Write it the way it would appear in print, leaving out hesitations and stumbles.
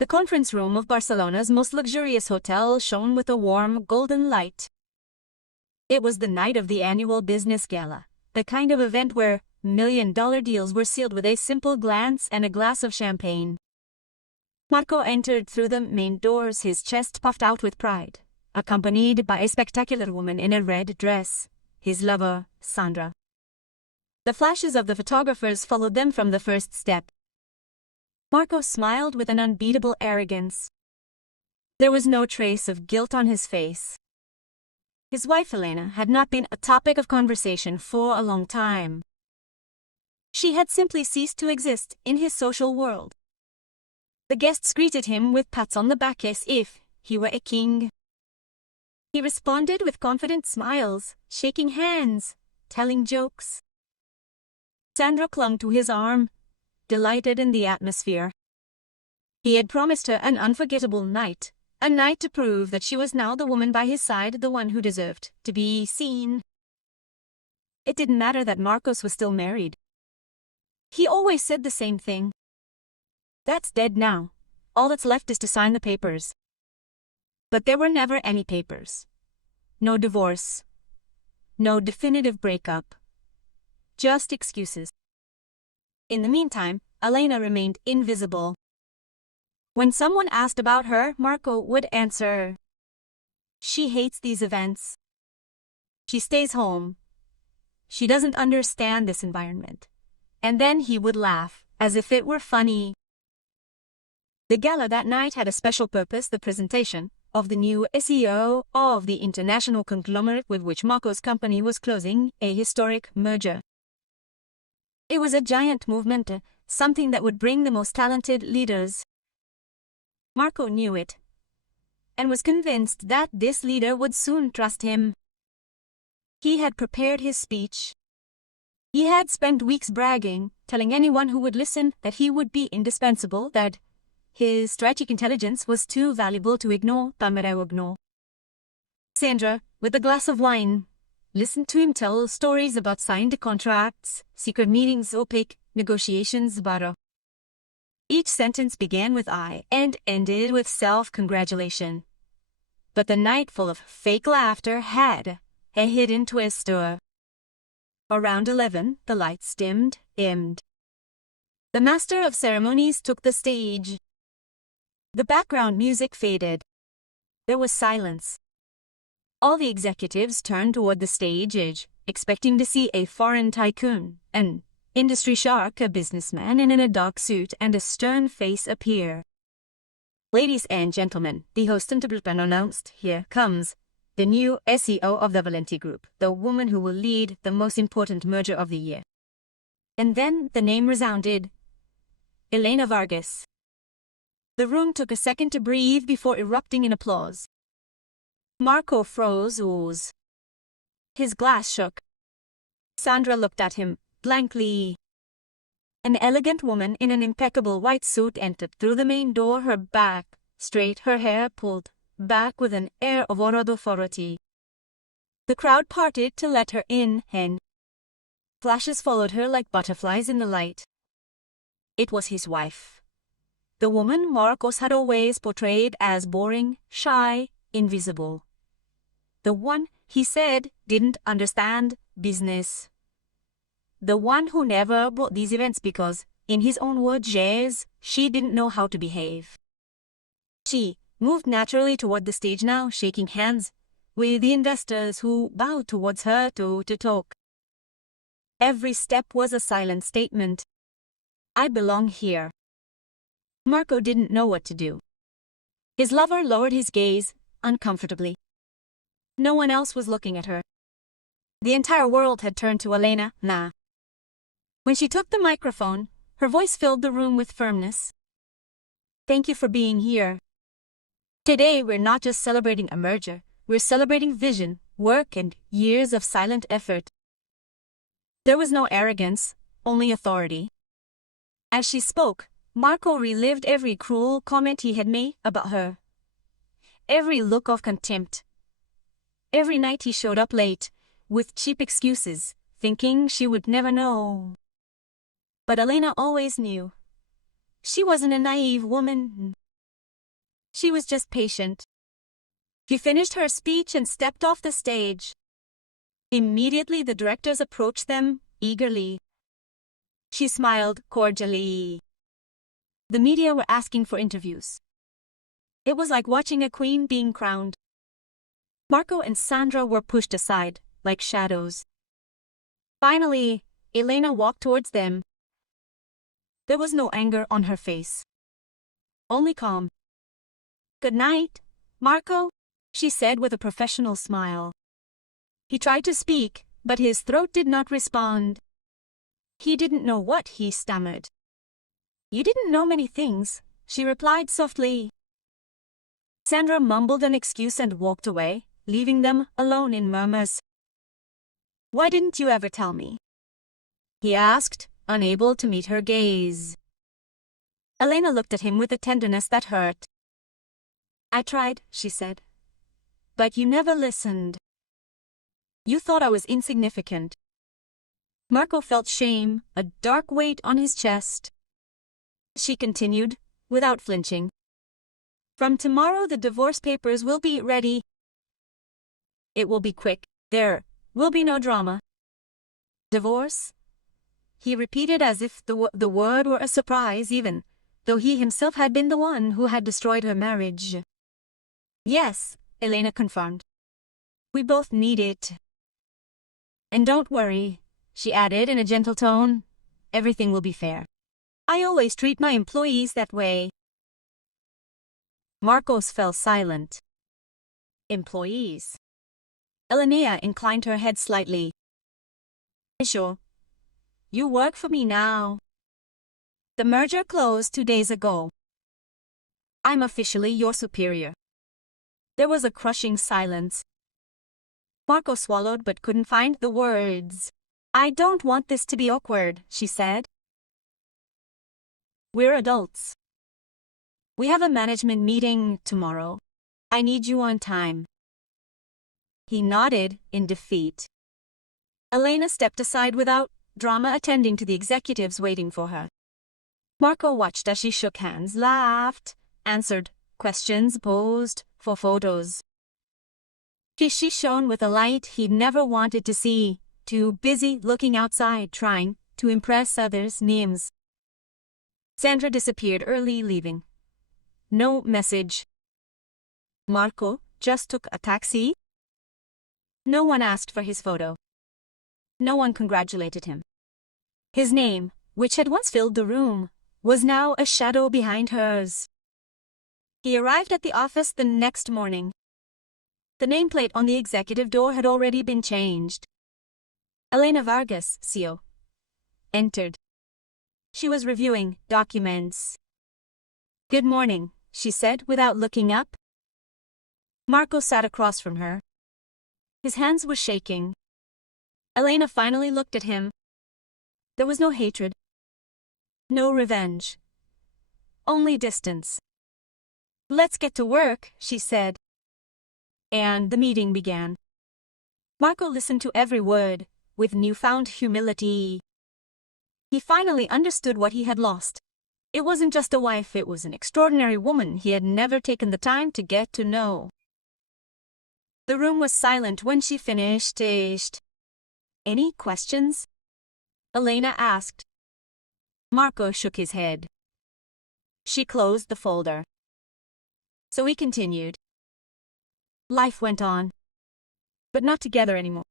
The conference room of Barcelona's most luxurious hotel shone with a warm, golden light. It was the night of the annual business gala, the kind of event where million-dollar deals were sealed with a simple glance and a glass of champagne. Marco entered through the main doors, his chest puffed out with pride, accompanied by a spectacular woman in a red dress, his lover, Sandra. The flashes of the photographers followed them from the first step. Marco smiled with an unbeatable arrogance. There was no trace of guilt on his face. His wife Elena had not been a topic of conversation for a long time. She had simply ceased to exist in his social world. The guests greeted him with pats on the back as if he were a king. He responded with confident smiles, shaking hands, telling jokes. Sandra clung to his arm, delighted in the atmosphere. He had promised her an unforgettable night, a night to prove that she was now the woman by his side, the one who deserved to be seen. It didn't matter that Marcos was still married. He always said the same thing. That's dead now. All that's left is to sign the papers. But there were never any papers. No divorce. No definitive breakup. Just excuses. In the meantime, Elena remained invisible. When someone asked about her, Marco would answer, "She hates these events. She stays home. She doesn't understand this environment." And then he would laugh, as if it were funny. The gala that night had a special purpose: the presentation of the new CEO of the international conglomerate with which Marco's company was closing a historic merger. It was a giant movement, something that would bring the most talented leaders. Marco knew it, and was convinced that this leader would soon trust him. He had prepared his speech. He had spent weeks bragging, telling anyone who would listen that he would be indispensable, that his strategic intelligence was too valuable to ignore. Sandra, with a glass of wine, listened to him tell stories about signed contracts, secret meetings, opaque negotiations, Each sentence began with "I" and ended with self-congratulation. But the night full of fake laughter had a hidden twist. Around 11, the lights dimmed. The master of ceremonies took the stage. The background music faded. There was silence. All the executives turned toward the stage edge, expecting to see a foreign tycoon, an industry shark, a businessman in a dark suit and a stern face appear. "Ladies and gentlemen," the host announced, "here comes the new CEO of the Valenti Group, the woman who will lead the most important merger of the year." And then the name resounded: Elena Vargas. The room took a second to breathe before erupting in applause. Marco froze. His glass shook. Sandra looked at him blankly. An elegant woman in an impeccable white suit entered through the main door, her back straight, her hair pulled back with an air of authority. The crowd parted to let her in, and flashes followed her like butterflies in the light. It was his wife. The woman Marcos had always portrayed as boring, shy, invisible. The one he said didn't understand business. The one who never brought these events because, in his own words, she didn't know how to behave. She moved naturally toward the stage now, shaking hands with the investors who bowed towards her to talk. Every step was a silent statement. "I belong here." Marco didn't know what to do. His lover lowered his gaze uncomfortably. No one else was looking at her. The entire world had turned to Elena. When she took the microphone, her voice filled the room with firmness. "Thank you for being here. Today we're not just celebrating a merger, we're celebrating vision, work, and years of silent effort." There was no arrogance, only authority. As she spoke, Marco relived every cruel comment he had made about her. Every look of contempt. Every night he showed up late, with cheap excuses, thinking she would never know. But Elena always knew. She wasn't a naive woman. She was just patient. She finished her speech and stepped off the stage. Immediately the directors approached them, eagerly. She smiled cordially. The media were asking for interviews. It was like watching a queen being crowned. Marco and Sandra were pushed aside, like shadows. Finally, Elena walked towards them. There was no anger on her face. Only calm. "Good night, Marco," she said with a professional smile. He tried to speak, but his throat did not respond. He didn't know what he stammered. "You didn't know many things," she replied softly. Sandra mumbled an excuse and walked away, leaving them alone in murmurs. "Why didn't you ever tell me?" he asked, unable to meet her gaze. Elena looked at him with a tenderness that hurt. "I tried," she said. "But you never listened. You thought I was insignificant." Marco felt shame, a dark weight on his chest. She continued, without flinching. "From tomorrow the divorce papers will be ready. It will be quick. There will be no drama." "Divorce?" he repeated as if the word were a surprise, even though he himself had been the one who had destroyed her marriage. "Yes," Elena confirmed. "We both need it. And don't worry," she added in a gentle tone. "Everything will be fair. I always treat my employees that way." Marcos fell silent. "Employees?" Elena inclined her head slightly. "Sure. You work for me now. The merger closed 2 days ago. I'm officially your superior." There was a crushing silence. Marco swallowed but couldn't find the words. "I don't want this to be awkward," she said. "We're adults. We have a management meeting tomorrow. I need you on time." He nodded in defeat. Elena stepped aside without drama, attending to the executives waiting for her. Marco watched as she shook hands, laughed, answered questions, posed for photos. She shone with a light he'd never wanted to see, too busy looking outside, trying to impress others' names. Sandra disappeared early, leaving no message. Marco just took a taxi. No one asked for his photo. No one congratulated him. His name, which had once filled the room, was now a shadow behind hers. He arrived at the office the next morning. The nameplate on the executive door had already been changed. Elena Vargas, CEO, entered. She was reviewing documents. "Good morning," she said without looking up. Marco sat across from her. His hands were shaking. Elena finally looked at him. There was no hatred. No revenge. Only distance. "Let's get to work," she said. And the meeting began. Marco listened to every word, with newfound humility. He finally understood what he had lost. It wasn't just a wife, it was an extraordinary woman he had never taken the time to get to know. The room was silent when she finished. "Any questions?" Elena asked. Marco shook his head. She closed the folder. So he continued. Life went on. But not together anymore.